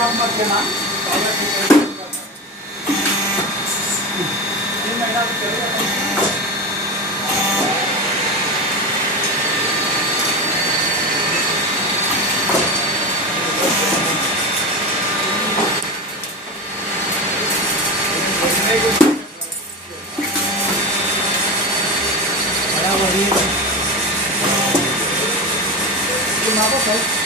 आप मत देना वापस है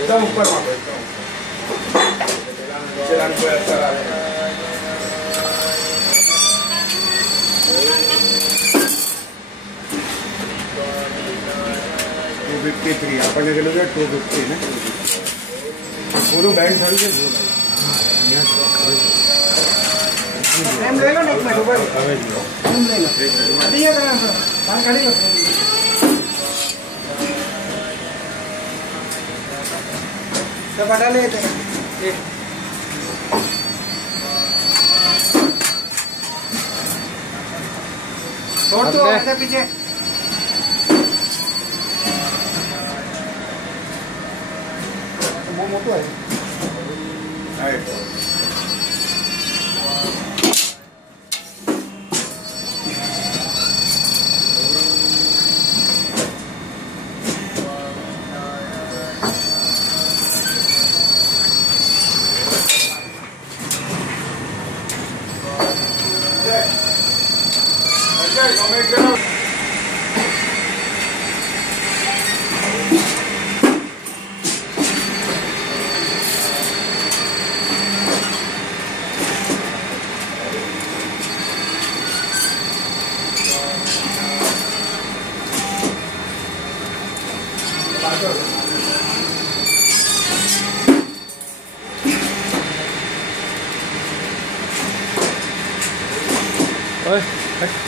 एकदम ऊपर मारो चलान को असर आ रहा है 253 आपण गेलो तर 250 ना पूरा बैंड थोड़ी से बोल टाइम ले लो ना एक मिनट ऊपर टाइम ले लो अभी ये करना है बाहर खड़ी लो सब हटा लेते हैं छोड़ दो ऐसे पीछे वो मोटो है Oi,